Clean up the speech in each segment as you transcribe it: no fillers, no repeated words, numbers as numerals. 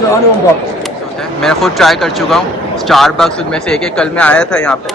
मैं खुद ट्राई कर चुका हूँ स्टारबक्स, उनमें से एक कल मैं आया था यहाँ पे।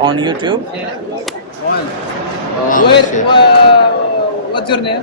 On YouTube. What's your name?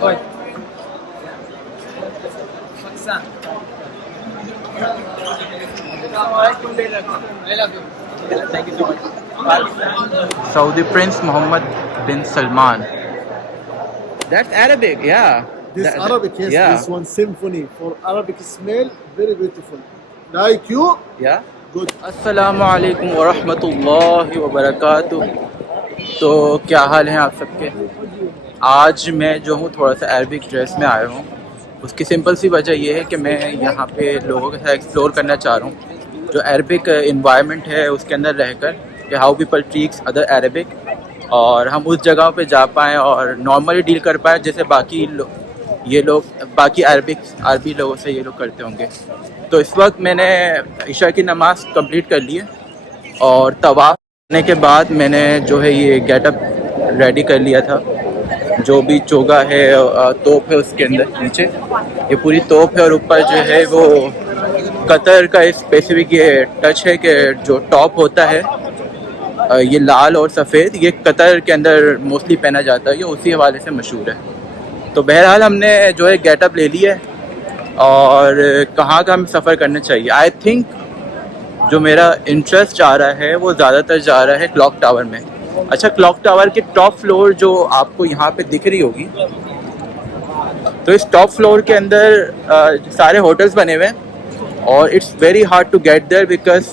Good. Pakistan. I love you. Thank you so much. Saudi Prince Mohammed bin Salman. That's Arabic, yeah. This Arabic, yes, yeah. this one symphony for Arabic smell, very beautiful. Like you, Yeah. good. अस्सलामु अलैकुम व रहमतुल्लाहि व बरकातुहू। तो क्या हाल है आप सबके? आज मैं जो हूँ थोड़ा सा अरबिक ड्रेस में आया हूँ। उसकी सिंपल सी वजह यह है कि मैं यहाँ पे लोगों के साथ एक्सप्लोर करना चाह रहा हूँ जो अरबिक इन्वायरमेंट है उसके अंदर रहकर, कि how people treats other Arabic, और हम उस जगह पे जा पाएँ और नॉर्मली डील कर पाएँ जैसे बाकी ये लोग बाकी अरबी लोगों से ये लोग करते होंगे। तो इस वक्त मैंने इशा की नमाज़ कंप्लीट कर ली है और तवाफ़ करने के बाद मैंने जो है ये गेटअप रेडी कर लिया था। जो भी चोगा है, तोप है उसके अंदर, नीचे ये पूरी तोप है और ऊपर जो है वो कतर का स्पेसिफिक ये टच है कि जो टॉप होता है ये लाल और सफ़ेद, ये कतर के अंदर मोस्टली पहना जाता है, ये उसी हवाले से मशहूर है। तो बहरहाल हमने जो है गेटअप ले लिया है और कहाँ का हम सफ़र करना चाहिए। आई थिंक जो मेरा इंटरेस्ट जा रहा है वो ज़्यादातर जा रहा है क्लॉक टावर में। अच्छा, क्लॉक टावर के टॉप फ्लोर जो आपको यहाँ पे दिख रही होगी, तो इस टॉप फ्लोर के अंदर सारे होटल्स बने हुए हैं और it's very hard to get there because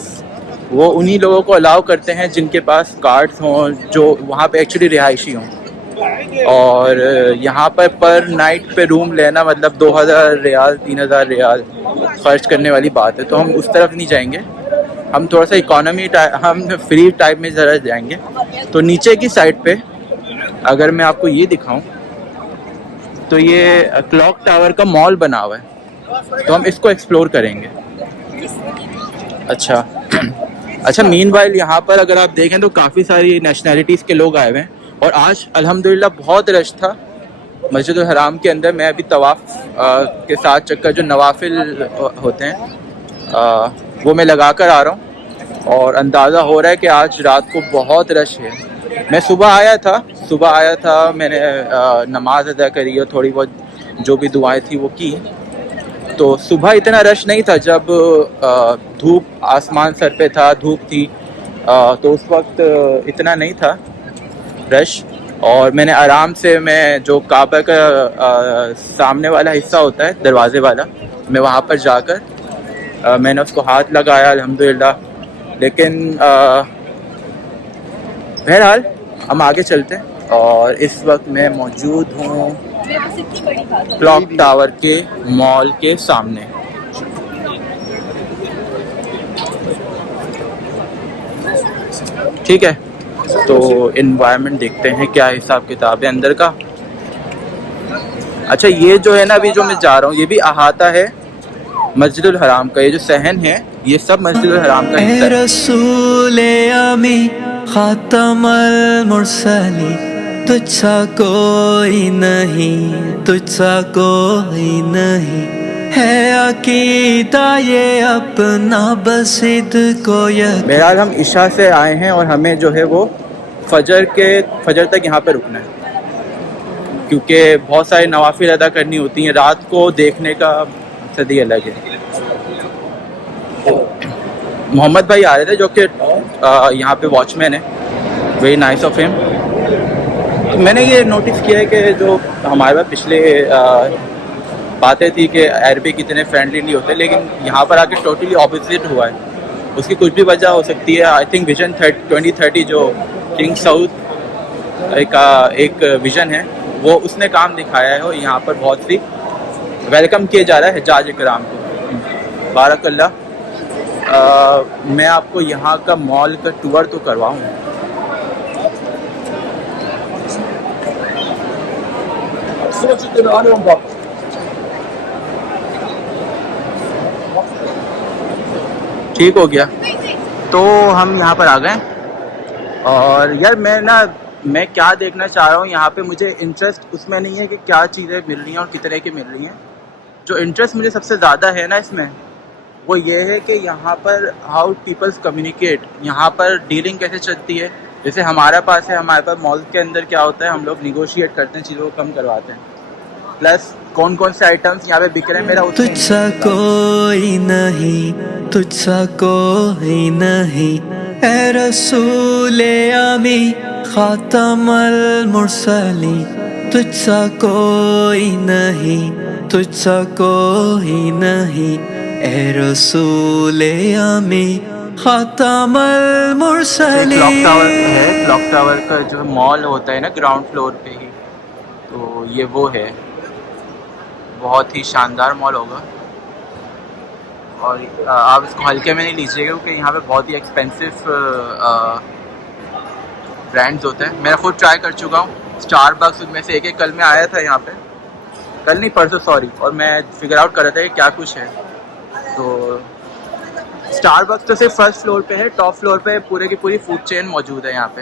वो उन्हीं लोगों को अलाउ करते हैं जिनके पास कार्ड्स हों, जो वहाँ पे एक्चुअली रिहायशी हों। और यहाँ पर नाइट पे रूम लेना मतलब 2000 रियाल 3000 रियाल खर्च करने वाली बात है। तो हम उस तरफ नहीं जाएंगे, हम थोड़ा सा इकोनॉमी हम फ्री टाइप में ज़रा जाएंगे। तो नीचे की साइड पे अगर मैं आपको ये दिखाऊं तो ये क्लॉक टावर का मॉल बना हुआ है, तो हम इसको एक्सप्लोर करेंगे। अच्छा मीनवाइल यहाँ पर अगर आप देखें तो काफ़ी सारी नेशनैलिटीज़ के लोग आए हुए हैं और आज अल्हम्दुलिल्लाह बहुत रश था मस्जिद उल हराम के अंदर। मैं अभी तवाफ़ के साथ चक्कर जो नवाफिल होते हैं वो मैं लगा कर आ रहा हूँ और अंदाज़ा हो रहा है कि आज रात को बहुत रश है। मैं सुबह आया था, मैंने नमाज अदा करी और थोड़ी बहुत जो भी दुआएं थी वो की। तो सुबह इतना रश नहीं था, जब धूप आसमान सर पे था, धूप थी, तो उस वक्त इतना नहीं था रश। और मैंने आराम से, मैं जो काबा का सामने वाला हिस्सा होता है दरवाज़े वाला, मैं वहाँ पर जाकर मैंने उसको हाथ लगाया अल्हम्दुलिल्लाह। लेकिन बहरहाल हम आगे चलते हैं और इस वक्त मैं मौजूद हूँ क्लॉक टावर के मॉल के सामने। ठीक है, तो इन्वायरमेंट देखते हैं क्या हिसाब किताब है अंदर का। अच्छा, ये जो है ना अभी जो मैं जा रहा हूँ ये भी अहाता है मस्जिद उल हराम का। ये जो सहन है ये सब मस्जिद उल हराम का हिस्सा है। रसूले अमी खातमुल मुरसली तुझसा कोई नहीं, तुझसा कोई नहीं है अकीदा ये अपना बसिद को। बहरहाल हम इशा से आए हैं और हमें जो है वो फजर तक यहाँ पे रुकना है क्योंकि बहुत सारी नवाफिल अदा करनी होती हैं। रात को देखने का सदी अलग है। मोहम्मद भाई आ रहे थे जो कि यहाँ पे वॉचमैन है, वेरी नाइस ऑफ हिम। तो मैंने ये नोटिस किया है कि जो हमारे पास पिछले बातें थी कि अरबिक इतने फ्रेंडली नहीं होते, लेकिन यहाँ पर आके टोटली ऑपोजिट हुआ है। उसकी कुछ भी वजह हो सकती है। आई थिंक विजन 2030 जो किंग साउद एक विज़न है वो उसने काम दिखाया है और यहाँ पर बहुत सी वेलकम किया जा रहा है हज्जाज इकराम को। बारकल्लाह। मैं आपको यहाँ का मॉल का टूर तो करवाऊँ। ठीक हो गया, तो हम यहाँ पर आ गए और यार मैं क्या देखना चाह रहा हूँ यहाँ पे, मुझे इंटरेस्ट उसमें नहीं है कि क्या चीज़ें मिल रही हैं और कितने की मिल रही हैं। जो इंटरेस्ट मुझे सबसे ज़्यादा है ना इसमें, वो ये है कि यहाँ पर हाउ पीपल्स कम्युनिकेट, यहाँ पर डीलिंग कैसे चलती है। जैसे हमारे पास मॉल के अंदर क्या होता है, हम लोग निगोशिएट करते हैं, चीज़ों को कम करवाते हैं। प्लस कौन कौन से आइटम्स यहाँ पे बिक रहे हैं मेरा तुझसा कोई नहीं, तुझसा कोई नहीं, ए रसूले आमी खातमल मुरसली, तुझसा कोई नहीं, तुझसा कोई नहीं, ए रसूले आमी खातमल मुरसली। क्लॉक टावर है, क्लॉक टावर का जो मॉल होता है ना ग्राउंड फ्लोर पे ही, तो ये वो है, बहुत ही शानदार मॉल होगा। और आप इसको हल्के में नहीं लीजिएगा क्योंकि यहाँ पे बहुत ही एक्सपेंसिव ब्रांड्स होते हैं। मैं खुद ट्राई कर चुका हूँ स्टारबक्स, उनमें से एक कल में आया था यहाँ पे, कल नहीं परसों सॉरी, और मैं फिगर आउट कर रहा था कि क्या कुछ है। तो स्टारबक्स तो सिर्फ फर्स्ट फ्लोर पे है, टॉप फ्लोर पे पूरे की पूरी फूड चेन मौजूद है यहाँ पे।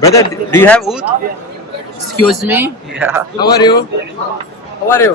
Brother, do you have oud? Excuse me. Yeah. How are you? How are you?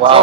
Wow.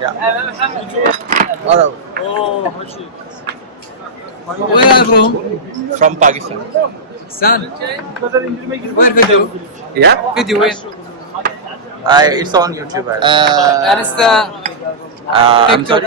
Yeah. Where are you from? From Pakistan. Pakistan. Where video? Yeah. Video when? It's on YouTube. Insta. I'm sorry.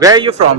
Where are you from?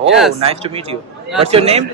Oh, Yes. nice to meet you. What's your name?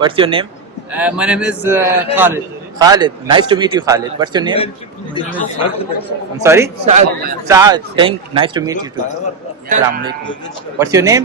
What's your name? My name is Khalid. Khalid. Nice to meet you, Khalid. What's your name? I'm sorry? Saad. Saad. Nice to meet you too. Assalamu alaikum. What's your name?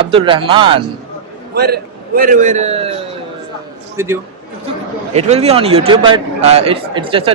Abdul Rahman. Where video? It will be on YouTube, but it's just a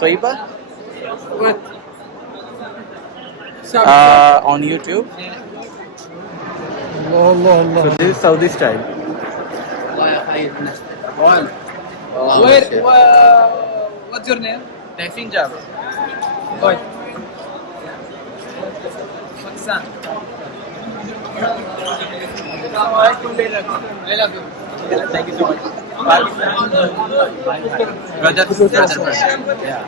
Toiba? Where? On YouTube. So this is Saudi style. What's your name? Tehsin Jabir. Oi. Pakistan. I love you. Thank you so much. Brother. Yeah.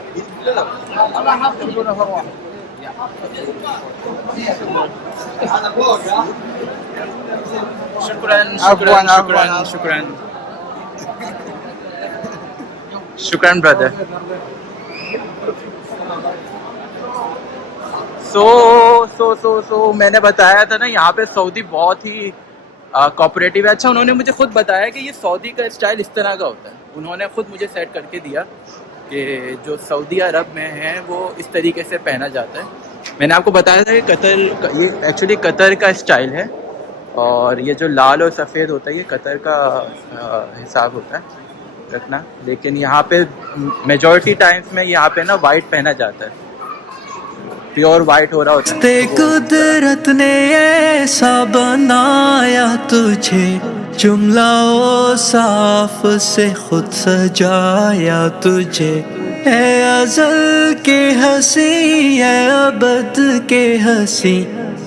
शुक्रान brother. So मैंने बताया था ना यहाँ पे Saudi बहुत ही cooperative है। अच्छा, उन्होंने मुझे खुद बताया कि ये सऊदी का स्टाइल इस तरह का होता है। उन्होंने खुद मुझे सेट करके दिया कि जो सऊदी अरब में है वो इस तरीके से पहना जाता है। मैंने आपको बताया था कि ये एक्चुअली कतर का स्टाइल है, और ये जो लाल और सफ़ेद होता है ये कतर का हिसाब होता है रखना। लेकिन यहाँ पे मेजॉरिटी टाइम्स में यहाँ पे ना वाइट पहना जाता है, प्योर वाइट हो रहा होता है। कुदरत ने ऐसा बनाया तुझे, जुमला साफ से खुद सजाया तुझे, है अज़ल के हंसी है अबद के हंसी,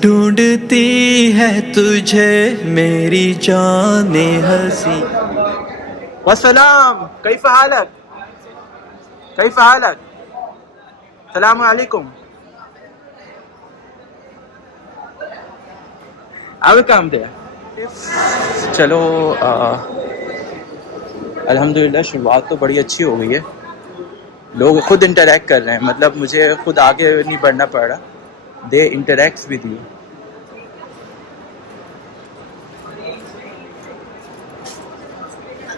ढूंढती है तुझे मेरी जाने हंसी। वस्सलाम, कैफ़ हालक, कैफ़ हालक, सलाम अलैकुम। I will come there. चलो, अल्हम्दुलिल्लाह शुरुआत तो बड़ी अच्छी हो गई है। लोग खुद इंटरेक्ट कर रहे हैं, मतलब मुझे खुद आगे नहीं बढ़ना पड़ रहा, दे इंटरेक्ट्स विद यू।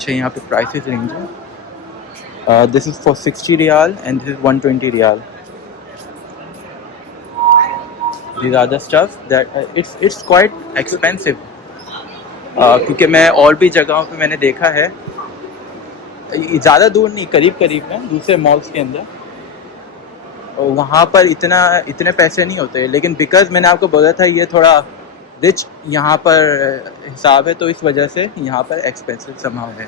अच्छा यहाँ पे प्राइसेस रेंज है. This is for 60 riyal and this is 120 riyal. These are the stuff that it's quite expensive. क्योंकि मैं और भी जगहों पे मैंने देखा है, ज़्यादा दूर नहीं, करीब करीब में दूसरे मॉल्स के अंदर, और वहाँ पर इतने पैसे नहीं होते. लेकिन बिकॉज मैंने आपको बोला था ये थोड़ा रिच यहाँ पर हिसाब है, तो इस वजह से यहाँ पर एक्सपेंसिव समहाउ है.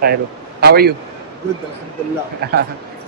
खैर, how are you? Good, alhamdulillah.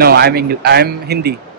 No, I'm Hindi.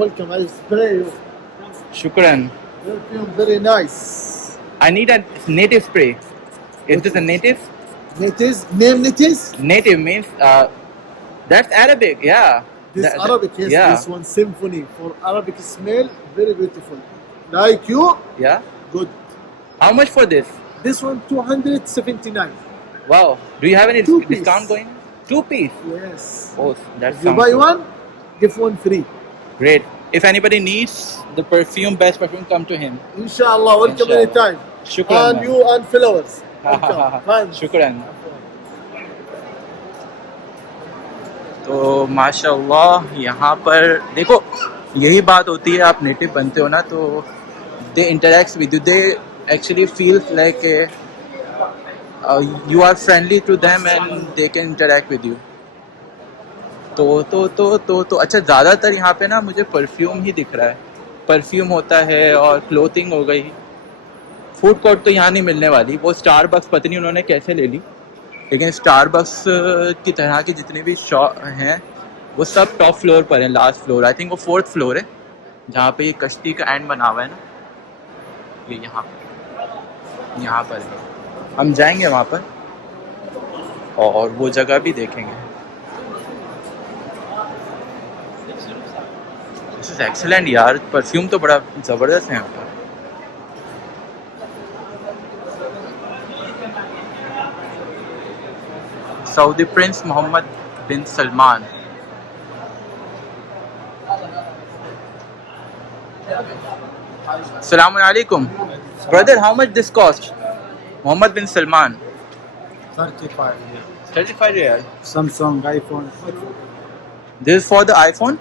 Welcome. I spray you. Shukran. Perfume very nice. I need a native spray. Is this a native? Natives, name natives? Native means that's Arabic, yeah. This Arabic, yes. Yeah. This one symphony for Arabic smell, very beautiful. Like you, Yeah. good. How much for this? This one 279. Wow. Do you have any Two piece. discount going? 2 piece. Yes. Oh, that's If you buy one, give one free. great. If anybody needs the best perfume, come to him. Inshallah, welcome Inshallah. anytime. Shukran. And you and followers. Welcome. Fans. Shukran. तो माशाल्लाह यहाँ पर देखो, यही बात होती है, आप नेटिव बनते हो ना, तो they interact with you, they actually feels like you are friendly to them and they can interact with you. तो अच्छा, ज़्यादातर यहाँ पे ना मुझे परफ्यूम ही दिख रहा है. परफ्यूम होता है और क्लोथिंग हो गई. फूड कोर्ट तो यहाँ नहीं मिलने वाली. वो स्टारबक्स पता नहीं उन्होंने कैसे ले ली, लेकिन स्टारबक्स की तरह की जितनी भी शॉप हैं वो सब टॉप फ्लोर पर हैं. लास्ट फ्लोर, आई थिंक वो 4th फ्लोर है, जहाँ पे ये कश्ती का एंड बना हुआ है ना, ये यहाँ पर है. हम जाएंगे वहाँ पर और वो जगह भी देखेंगे. दिस इज एक्सीलेंट यार. परफ्यूम तो बड़ा ज़बरदस्त है यहाँ पर. सऊदी प्रिंस मोहम्मद बिन सलमान. अस्सलाम वालेकुम. Brother, how much this cost? Mohammed bin Salman. 35 riyal. Samsung, iPhone. This is for the iPhone?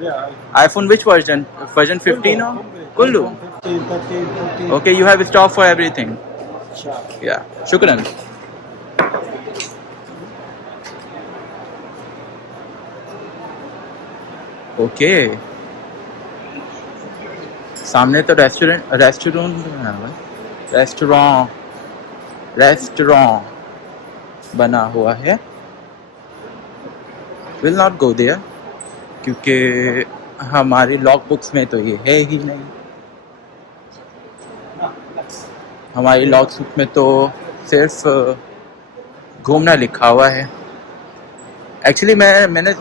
Yeah. iPhone which version? Version 15 or? Kullu. 15, 13, 14. Okay, you have stock for everything. Yeah. Shukran. Okay. सामने तो restaurant बना हुआ है. Will not go there क्योंकि हमारी log books में तो ये है ही नहीं. हमारी लॉग बुक में तो सिर्फ घूमना लिखा हुआ है. एक्चुअली मैंने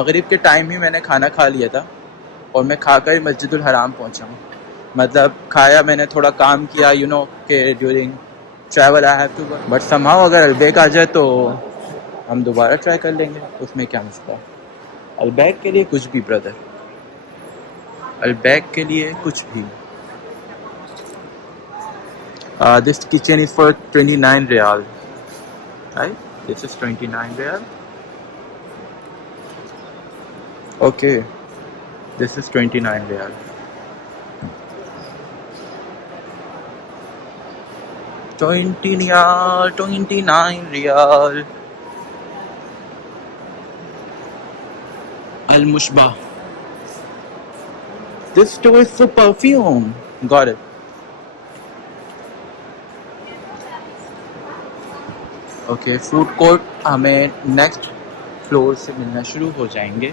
मगरिब के टाइम ही मैंने खाना खा लिया था और मैं खाकर मस्जिदुल हराम पहुंचा हूँ. मतलब खाया मैंने, थोड़ा काम किया, यू नो के during travel I have to, but somehow अगर अल्बैक आ जाए तो हम दोबारा ट्राई कर लेंगे, उसमें क्या मसला. अल्बैक के लिए कुछ भी ब्रदर, अल्बैक के लिए कुछ भी. This kitchen is for 29 riyal, right? This is 29 riyal. Okay, this is 29 riyal. $29 riyal. Al-Mushbah. This store is for perfume. Got it. Okay, food court हमें next floor से मिलना शुरू हो जाएंगे.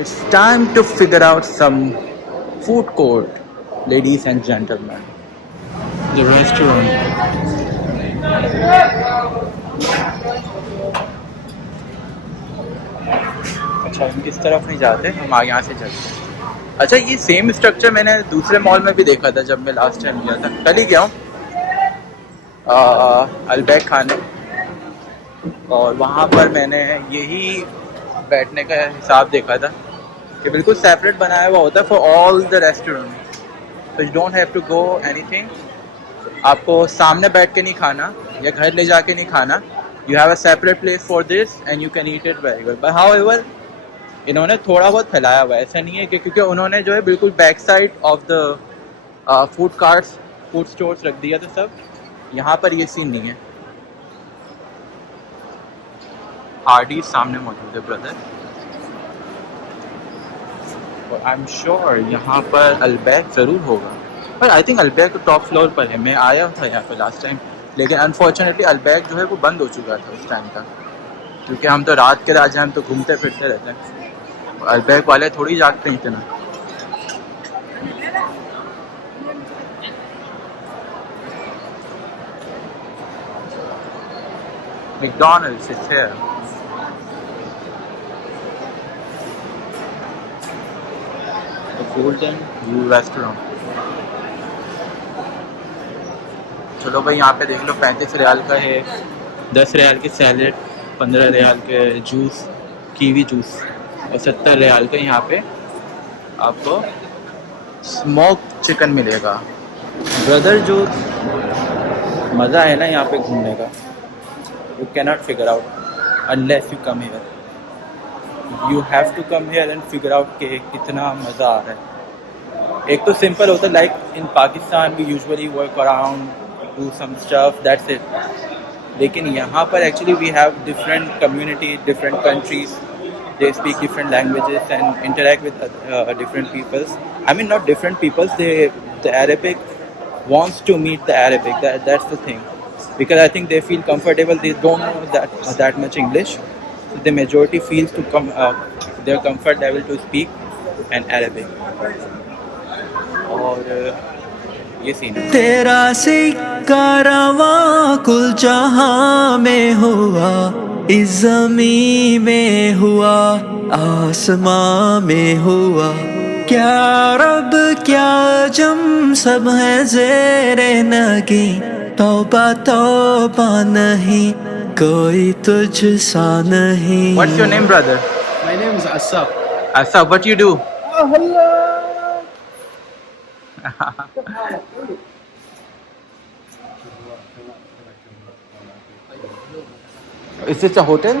It's time to figure out some food court, ladies and gentlemen. The restaurant. अच्छा, हम किस तरफ नहीं जाते, हम आगे यहाँ से चलते हैं. अच्छा, ये सेम स्ट्रक्चर मैंने दूसरे मॉल में भी देखा था जब मैं लास्ट टाइम गया था. कल ही गया हूँ. अलबैक खाने, और वहाँ पर मैंने यही बैठने का हिसाब देखा था कि बिल्कुल सेपरेट बनाया हुआ होता है फॉर ऑल द रेस्टोरेंट, तो you don't have to go anything. आपको सामने बैठ के नहीं खाना या घर ले जाके नहीं खाना, you have a separate place for this and you can eat it very good. But however इन्होंने थोड़ा बहुत फैलाया हुआ है, ऐसा नहीं है कि क्योंकि उन्होंने जो है बिल्कुल back side of the food carts, food stores रख दिया था सब, यहाँ पर ये सीन नहीं है। हार्डी सामने मौजूद है ब्रदर, और आई एम श्योर यहाँ पर अलबैक ज़रूर होगा, पर आई थिंक अलबैक टॉप फ्लोर पर है। मैं आया था यहाँ पर लास्ट टाइम, लेकिन अनफॉर्चुनेटली अलबैक जो है वो बंद हो चुका था उस टाइम तक, क्योंकि हम तो रात के राजा, हम तो घूमते फिरते रहते हैं, अलबैक वाले थोड़ी जागते हैं इतना। McDonald's is here. The Golden View Restaurant. चलो भाई, यहाँ पे देख लो 35 रियाल का है, 10 रियाल के सैलेड, 15 रियाल के जूस, कीवी जूस, और 70 रियाल का यहाँ पे आपको स्मोक चिकन मिलेगा। ब्रदर जो मज़ा है ना यहाँ पे घूमने का, you cannot figure out unless you come here. You have to come here and figure out कि कितना मज़ा आ रहा है। एक तो सिंपल होता है, like in Pakistan we usually work around, do some stuff, that's it. लेकिन यहाँ पर actually we have different community, different countries, they speak different languages and interact with different peoples. I mean not different peoples, the Arabic wants to meet the Arabic, that's the thing. Because I think they feel comfortable, they don't know that much English, so the majority feels to come their comfort level to speak an Arabic. और ये scene है। तेरा सिक्का रवां कुल जहां में हुआ, इस ज़मीं में हुआ, आसमां में हुआ, क्या रब क्या जम सब है ज़ेरे नगी, तौबा तौबा नहीं कोई तुझसा नहीं। What's your name, brother? My name is Asaf. Asaf, what you do? Is this a hotel?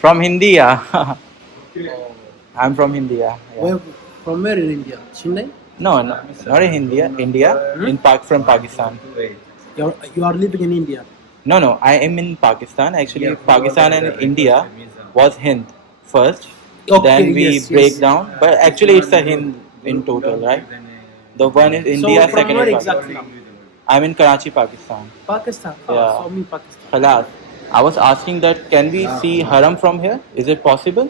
From India. I'm from India. Yeah. Where from where in India? Chennai? No, not in India. India, from Pakistan. You are living in India. No, I am in Pakistan. Actually, Pakistan and India was Hind first. Okay, then we yes, break yes. down. But actually, it's a Hind in total, right? The one is India, So from second where is exactly? Pakistan. I'm in Karachi, Pakistan. Pakistan. Yeah. So me Pakistan. Khalas. I was asking that can we see Haram from here? Is it possible?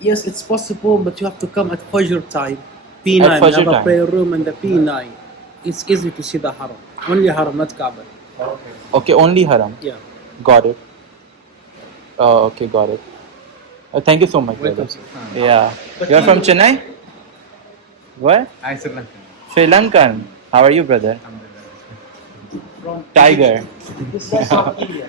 Yes, it's possible, but you have to come at Fajr time. P9. At Fajr we have time. a prayer room in the P9. It's easy to see the Haram. Only Haram, not Kaaba. Okay, only Haram. Yeah. Got it. Okay, got it. Thank you so much, brother. Welcome. Yeah. You're from Chennai? What? I'm Sri Lankan. Sri Lankan. How are you, brother? From Tiger. This is South India.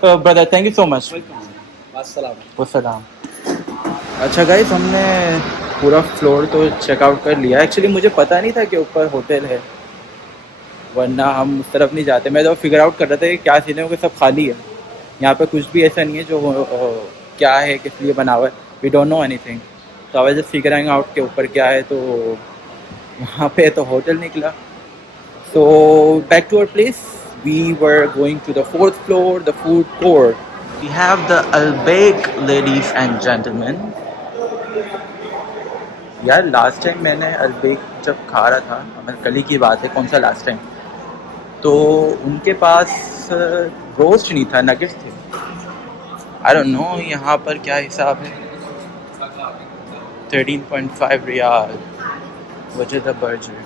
So, brother, thank you so much. Assalamu. वसलाम। अच्छा guys, हमने पूरा floor तो checkout कर लिया। Actually मुझे पता नहीं था कि ऊपर होटल है, वरना हम उस तरफ नहीं जाते। मैं तो फिगर आउट कर रहा था कि क्या सीन है, सब खाली है। यहाँ पे कुछ भी ऐसा नहीं है जो क्या है, किस लिए बना हुआ है, वी डोंट नो एनीथिंग। तो I was just figuring out के ऊपर क्या है, तो वहाँ पे तो होटल निकला। So back to our place, we were going to the 4th floor, the food court. We have the Albaik, ladies and gentleman. यार लास्ट टाइम मैंने अलबैक जब खा रहा था, हमारे कल ही की बात है, कौन सा लास्ट टाइम, तो उनके पास रोस्ट नहीं था, नगेट्स थे। आई डोंट नो यहाँ पर क्या हिसाब है। 13.5 रियाल वजह द बर्जर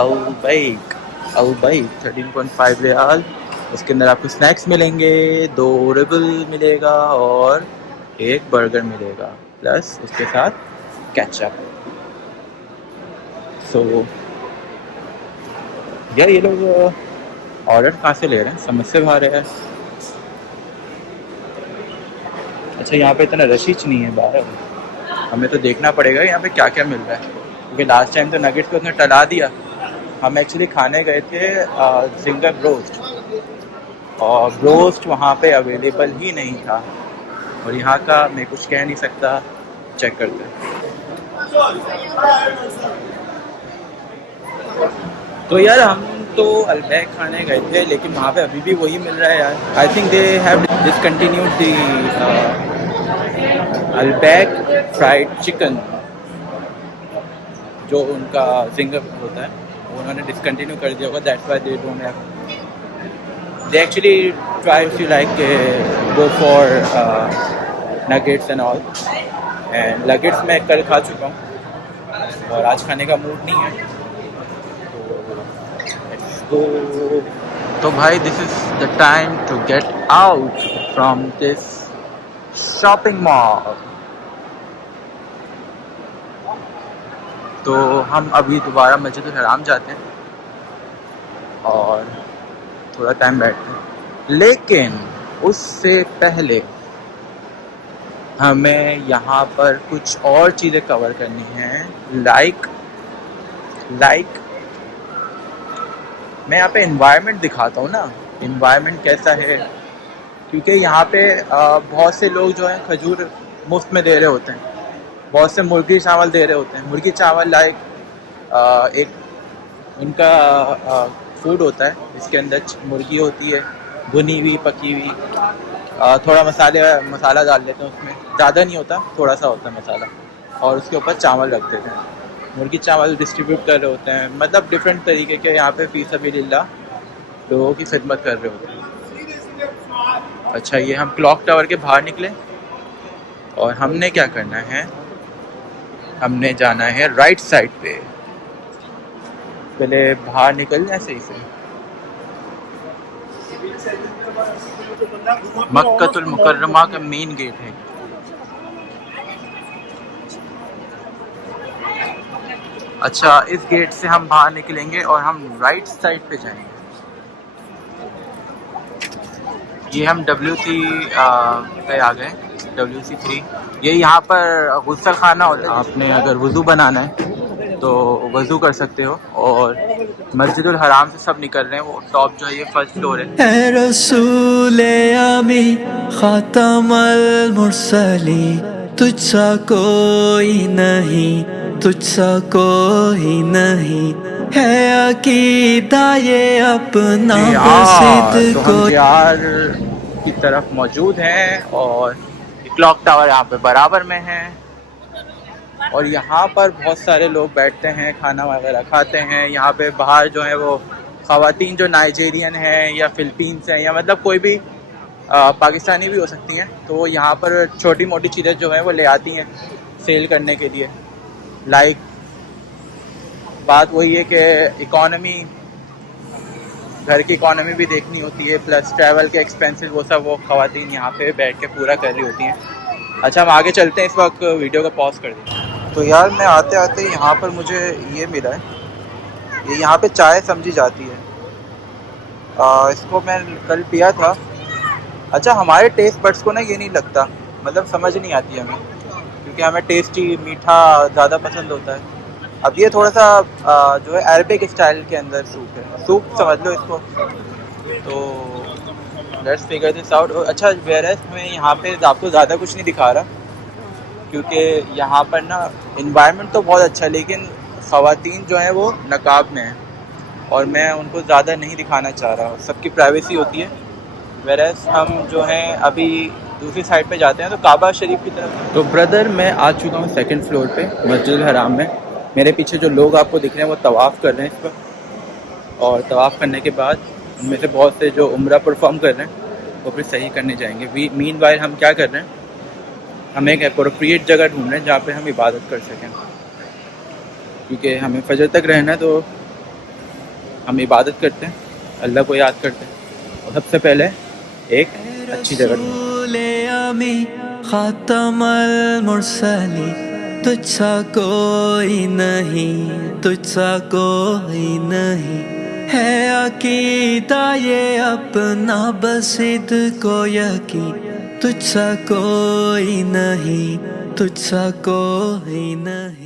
अलबैक। अब भाई 13.5 रियाल। उसके अंदर आपको स्नैक्स मिलेंगे, 2 रिबल मिलेगा और 1 बर्गर मिलेगा, प्लस उसके साथ केचप। सो यार ये लोग ऑर्डर कहाँ से ले रहे हैं, समझ से बाहर है। अच्छा यहाँ पे इतना रशीच नहीं है बाहर, हमें तो देखना पड़ेगा यहाँ पे क्या क्या मिल रहा है, क्योंकि लास्ट टाइम तो नगेट्स को उसने टला दिया। हम एक्चुअली खाने गए थे जिंगर ब्रोस्ट, और ब्रोस्ट वहाँ पे अवेलेबल ही नहीं था, और यहाँ का मैं कुछ कह नहीं सकता। चेक करते हैं। तो यार हम तो अल्बैक खाने गए थे, लेकिन वहाँ पे अभी भी वही मिल रहा है यार। I think they have discontinued the Albaik fried chicken, जो उनका जिंगर होता है वो उन्होंने डिसकंटिन्यू कर दिया होगा, that's why they don't have. They actually try to like go for nuggets and all, and nuggets मैं कल खा चुका हूँ और आज खाने का मूड नहीं है। तो भाई this is the time to get out from this shopping mall. तो हम अभी दोबारा मस्जिद हराम जाते हैं और थोड़ा टाइम बैठते हैं, लेकिन उससे पहले हमें यहाँ पर कुछ और चीज़ें कवर करनी हैं। लाइक मैं यहाँ पे इन्वायरमेंट दिखाता हूँ ना, इन्वायरमेंट कैसा है, क्योंकि यहाँ पे बहुत से लोग जो हैं खजूर मुफ्त में दे रहे होते हैं, बहुत से मुर्गी चावल दे रहे होते हैं। मुर्गी चावल लाइक एक उनका फूड होता है, इसके अंदर मुर्गी होती है भुनी हुई पकी हुई, थोड़ा मसाला डाल देते हैं उसमें, ज़्यादा नहीं होता, थोड़ा सा होता है मसाला, और उसके ऊपर चावल रख देते हैं। मुर्गी चावल डिस्ट्रीब्यूट कर रहे होते हैं, मतलब डिफरेंट तरीके के यहाँ पे फी सबीलिल्लाह लोगों की खिदमत कर रहे होते हैं। अच्छा ये हम क्लॉक टावर के बाहर निकले और हमने क्या करना है, हमने जाना है राइट साइड पे। पहले बाहर निकल जाए सही से। मक्कतुल मुकर्रमा का मेन गेट है। अच्छा इस गेट से हम बाहर निकलेंगे और हम राइट साइड पे जाएंगे। ये हम WC पे आ गए, WC3। ये यहाँ पर गुस्सा खाना होता है, आपने अगर वज़ू बनाना है तो वज़ू कर सकते हो। और मस्जिदुल हराम से सब निकल रहे हैं, वो टॉप जो है ये फर्स्ट फ्लोर है। रसूले आमी खातमल मुरसली, तुझसा कोई नहीं, तुझसा कोई नहीं, है अकीदा ये अपना सिद्ध को। यार की तरफ मौजूद हैं और क्लॉक टावर यहाँ पे बराबर में है, और यहाँ पर बहुत सारे लोग बैठते हैं, खाना वगैरह खाते हैं। यहाँ पे बाहर जो है वो ख़वातीन जो नाइजीरियन हैं या फ़िलिपींस हैं या मतलब कोई भी पाकिस्तानी भी हो सकती हैं, तो वो यहाँ पर छोटी मोटी चीज़ें जो हैं वो ले आती हैं सेल करने के लिए। लाइक बात वही है कि इकॉनमी, घर की इकॉनमी भी देखनी होती है, प्लस ट्रैवल के एक्सपेंसेस वो सब वो ख़वातीन यहाँ पे बैठ के पूरा कर रही होती हैं। अच्छा हम आगे चलते हैं, इस वक्त वीडियो को पॉज कर दें। तो यार मैं आते आते यहाँ पर मुझे ये मिला है, ये यहाँ पे चाय समझी जाती है। इसको मैं कल पिया था। अच्छा हमारे टेस्ट बड्स को ना ये नहीं लगता, मतलब समझ नहीं आती हमें, क्योंकि हमें टेस्टी मीठा ज़्यादा पसंद होता है। अब ये थोड़ा सा जो है अरबिक स्टाइल के अंदर सूप है, सूप समझ लो इसको। तो लेट्स फिगर दिस आउट। अच्छा वेरएस में यहाँ पे आपको ज़्यादा कुछ नहीं दिखा रहा, क्योंकि यहाँ पर ना इन्वायरमेंट तो बहुत अच्छा है, लेकिन ख़वातीन जो हैं वो नकाब में हैं और मैं उनको ज़्यादा नहीं दिखाना चाह रहा हूँ, सबकी प्राइवेसी होती है। वेरएस हम जो हैं अभी दूसरी साइड पे जाते हैं, तो काबा शरीफ की तरफ। तो ब्रदर मैं आ चुका हूँ सेकंड फ्लोर पे मस्जिद हराम में। मेरे पीछे जो लोग आपको दिख रहे हैं वो तवाफ़ कर रहे हैं इस पर, और तवाफ़ करने के बाद उनमें से बहुत से जो उम्रा परफॉर्म कर रहे हैं वो फिर सही करने जाएंगे। मीनवाइल हम क्या कर रहे हैं, हम एक अप्रोप्रिएट जगह ढूंढ रहे हैं जहाँ पे हम इबादत कर सकें, क्योंकि हमें फजर तक रहना है। तो हम इबादत करते हैं, अल्लाह को याद करते हैं, और सबसे पहले एक अच्छी जगह ढूंढते हैं। अमी खातमल मुरसली तुझसा कोई नहीं, तुझसा कोई नहीं है अकीदा ये अपना बसिद को यकीन, तुझसा कोई नहीं, तुझसा कोई नहीं।